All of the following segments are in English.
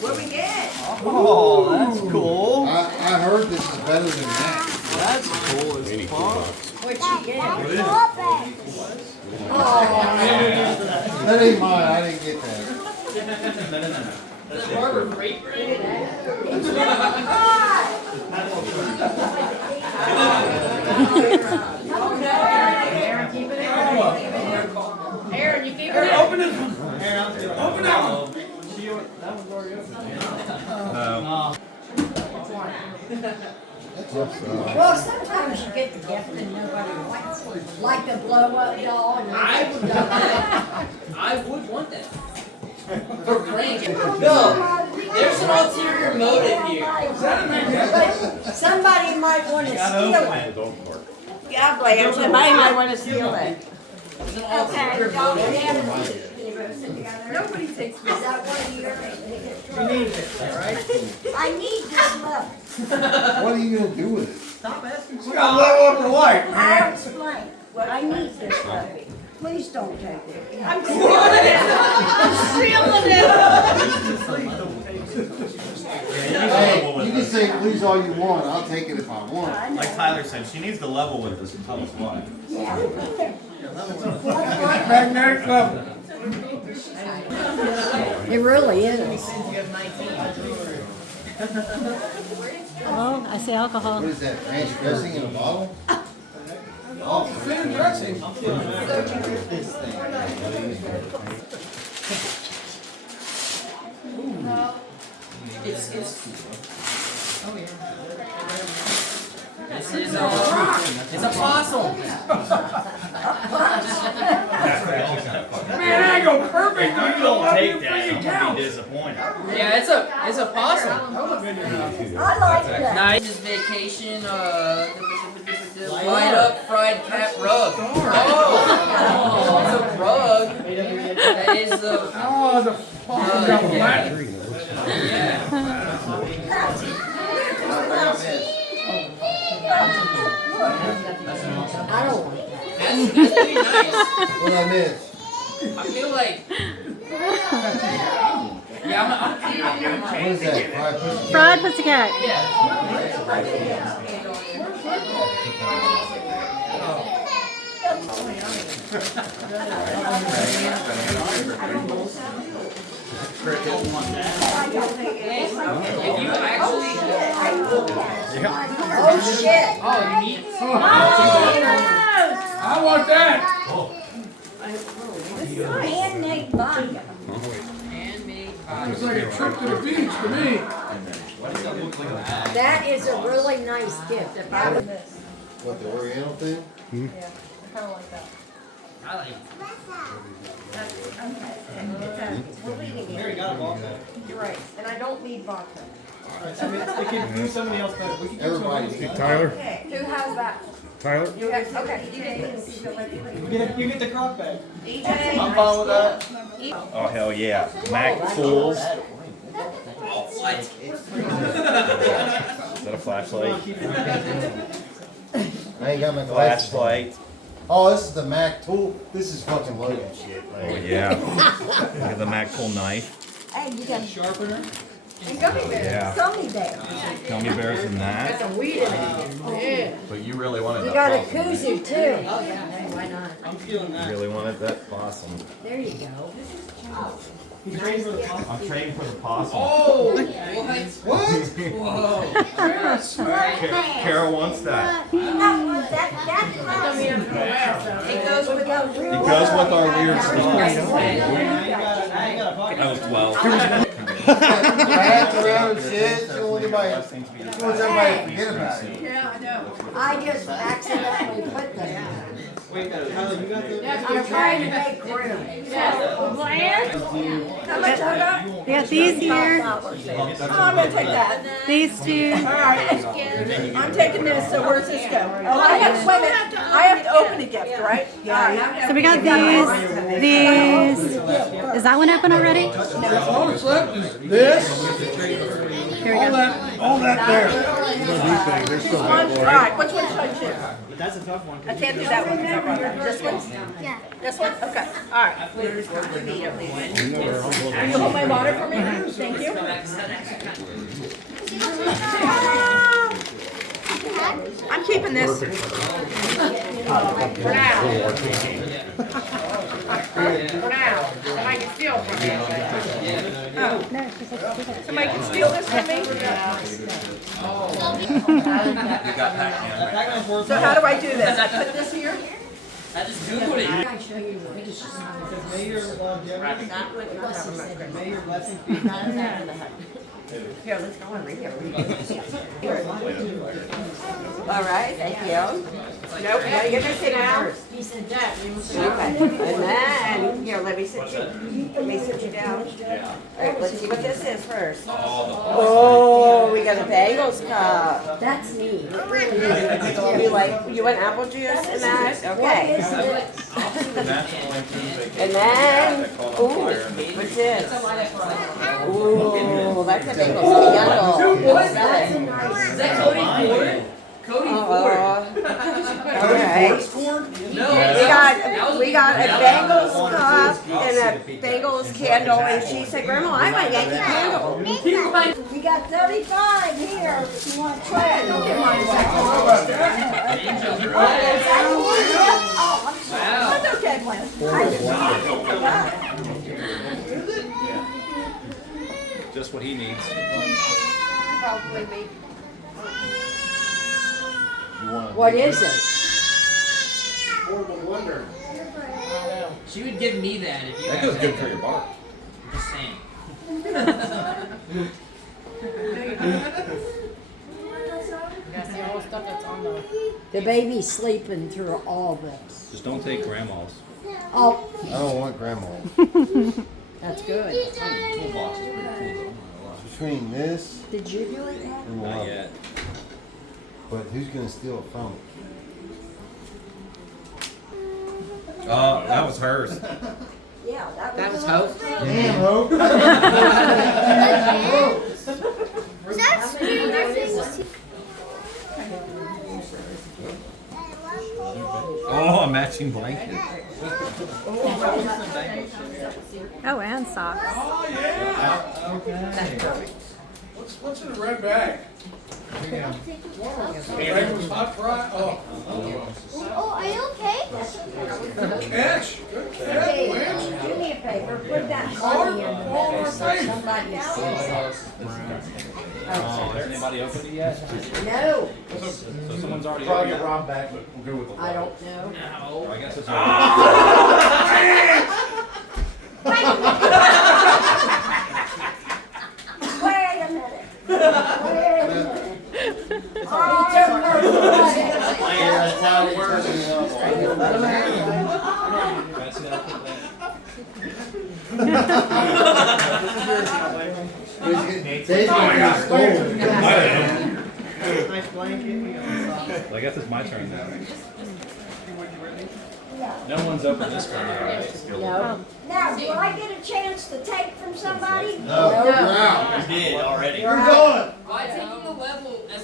What we get? Oh, that's cool. I heard this is better than that. That's cool as fuck. What'd you get? That ain't mine. I didn't get that. That's Harbor Freight brand? Aaron, keep it in. Aaron, you keep it in. Open it! Open that one! That one's already open. Well, sometimes you get the gift and nobody wants it. Like the blow up doll. And I would want that. For pranking. No, there's an ulterior motive here. But somebody might want to steal it. Yeah, Blair, somebody might want to steal it. There's an Okay, ulterior y'all motive. can have it. Can you both sit together? Nobody takes this. Is that one of yours? You need it, right? I need this love. What are you gonna do with it? Stop asking You gotta level up your life, I'll man. explain. I need this puppy. Please don't take it. I'm Hey, you can say please all you want. I'll take it if I want. Like Tyler said, she needs to level with us and tell us why. Magnetic level. It really is. Oh, I see alcohol. What is that? Ranch dressing in a bottle? Oh, thin dressing. It's a possum. Man, I go perfect. If you don't take that, I'm gonna be disappointed. Yeah, it's a possum. I like that. Nice vacation. Light up fried cat rug. Oh, it's a rug. That is the. Oh, the fucking got black. Yeah. I don't want that. That's pretty nice. What I miss? I feel like. Yeah, What is that? Fried Fried pussy? pussycat. if you actually. Oh, shit. Oh, meat. I want that. Handmade vodka. Handmade It's like a trip to the beach to me. That is a really nice gift. If I was What, the Oriental thing? I like it. Mary got a vodka. You're right, and I don't need vodka. Alright, so it can do somebody else better. We can do Everybody. Tyler? Who has that? Tyler? You have, okay, you get this. You get the crock bag. EJ. I'm fine with that. Oh, hell yeah. Mac tools. Is that a flashlight? I ain't got my glasses. Flashlight. Oh, this is the Mac tool. This is fucking Logan shit, Oh, man. yeah. Look at the Mac tool knife. Hey, you got Sharpener. and gummy bears. Yeah. Gummy bears. Gummy bears and Got that. some weed in it. But you really wanted You got a koozie too. Oh yeah, hey, why not? I'm feeling You that. really wanted that possum. There you go. He's trained for the possum. I'm trading for the possum. Oh, what? Whoa. Kara wants that. It goes with our It goes with our weird stuff. I ain't got a pocket. I was 12. Hats around and shit. She don't want anybody, she wants everybody to forget about it. Yeah, I know. I just accidentally put them. Wait, Tyler, you got the. I'm trying to make room. How much I got? We got these here, Oh, I'm gonna take that. these two. All right. I'm taking this, so where's this go? Oh, I have, wait a minute. I have to open a gift, right? Yeah. So we got these. Is that one open already? All that's left is this. Here we go. All that there. All right, which one should I choose? But that's a tough one. 'cause I can't you do can- that one. This one? Yeah. This one? Okay, all right. Will you hold my water for me? Thank you. I'm keeping this. For now. For now. Somebody can steal from me. Oh. Somebody can steal this from me? Pac-Man's worth So how do I do this? I put this here? I just Googled it. May your longevity, may your blessings be. Here, let's go on, read it. All right, thank you. Nope, you gotta get this in now. He said that. Okay, and then, here, let me sit you down. All right, let's see what this is first. Oh, we got a Bengals cup. That's me. You want apple juice in that? Okay. And then, ooh, what's this? Ooh, that's a Bengals candle. What? Smell it. Is that Cody Ford? Cody Ford. Alright. No. We got a Bengals cup and a Bengals candle, and she said, Grandma, I want a Yankee candle. We got 35 here. If you want to try it. Don't get mine. That's okay, Glenn. Just what he needs. Probably be. What is it? She would give me that if you That guys goes good had for your bark. I'm just saying. The baby's sleeping through all this. Just don't take grandma's. Oh, I don't want grandma. that's good. Toolbox is pretty cool Between this Did you do it? Dad? and though. Not love. yet. But who's gonna steal it from it? Oh, that was hers. Yeah, That was Hope. Damn, Hope. Oh, a matching blanket. Oh, and socks. Oh, yeah. What's in the red bag? Bengals hot fry, oh. Oh, are you okay? Good catch, good catch, Lynch. Do me a favor, put that Water, money in the water, bag so face. somebody sees it. Oh, anybody opened it yet? No, So someone's already opened it? Rob back, but we'll go with the I don't know. I guess it's Wait a minute. Wait a minute. That's how it works. Dave's gonna be stolen. Nice blanket. We got some socks. I guess it's my turn now. No one's opened this one yet, right? No. Now, do I get a chance to take from somebody? No, you're out. You did already. You're done. By taking the level as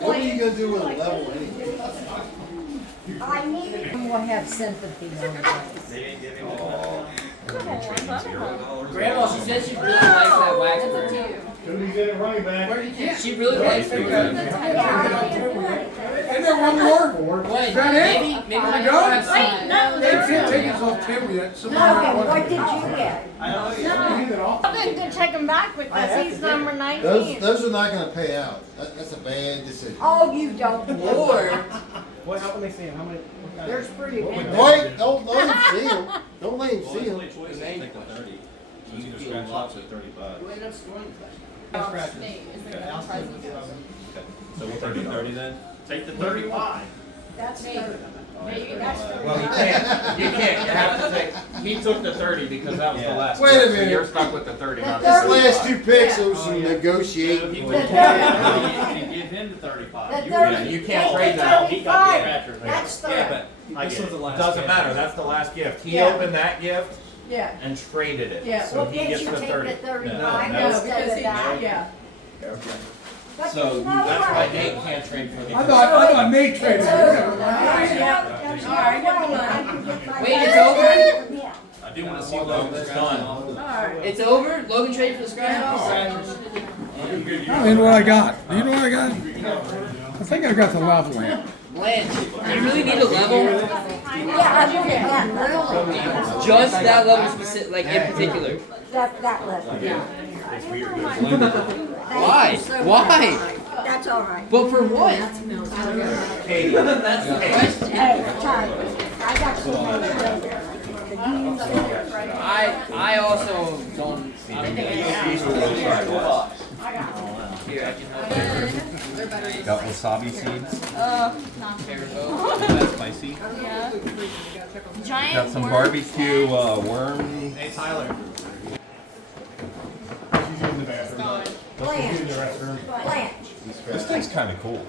What are you gonna do with a level anyway? I need it. We'll have sympathy on this. Grandma, she said she really likes that wax burn. Who's in running back? She really likes that burn. Ain't there one more? Wait, Is that it? maybe Are we we can done? have some. They can't take us off camera yet. Okay, what did you get? I know you. I'm going to take him back because he's number 19. Those are not gonna pay out. That's a bad decision. Oh, you don't. Or What? How many see him? How many? What kind There's pretty many. Wait, don't let him see him. Don't let him see him. Take the 30. You can either scratch off at 35. So we'll take the 30 then? Take the 35. That's 30. Well, you can't. You have to take. He took the 30 because that was the last. Wait a pick, so minute. you're stuck with the 30. Not This the last 35. two picks, there was some negotiating. He The would- 30. You can give him the 35. The You 30. can't- You can't Take trade the that. 35. That's 30. Yeah, but This was the last. doesn't gift. matter. That's the last gift. He Yeah. opened that gift. Yeah. and traded it. Yeah. So Well, he can't gets you the take 30. the 35 No, instead because of he- that? Yeah. But So you know That's why what? Nate can't trade for the. I thought Nate traded. There's no Alright, way never mind. I can get my Wait, it's back over? from him. I do want to see Logan's done. Alright. It's over? Logan traded for the scratch off? I don't know what I got. Do you know what I got? I think I got the love lamp. Blanche, do you really need a level? Yeah, I want that, Just that level specific, like in particular. that level. Why? Why? That's all right. But for what? Katie. Hey, Todd, I got some I also don't. Got wasabi seeds. That's spicy. Giant Got some barbecue worm. Hey Tyler. Blanche. Blanche. This thing's kind of cool.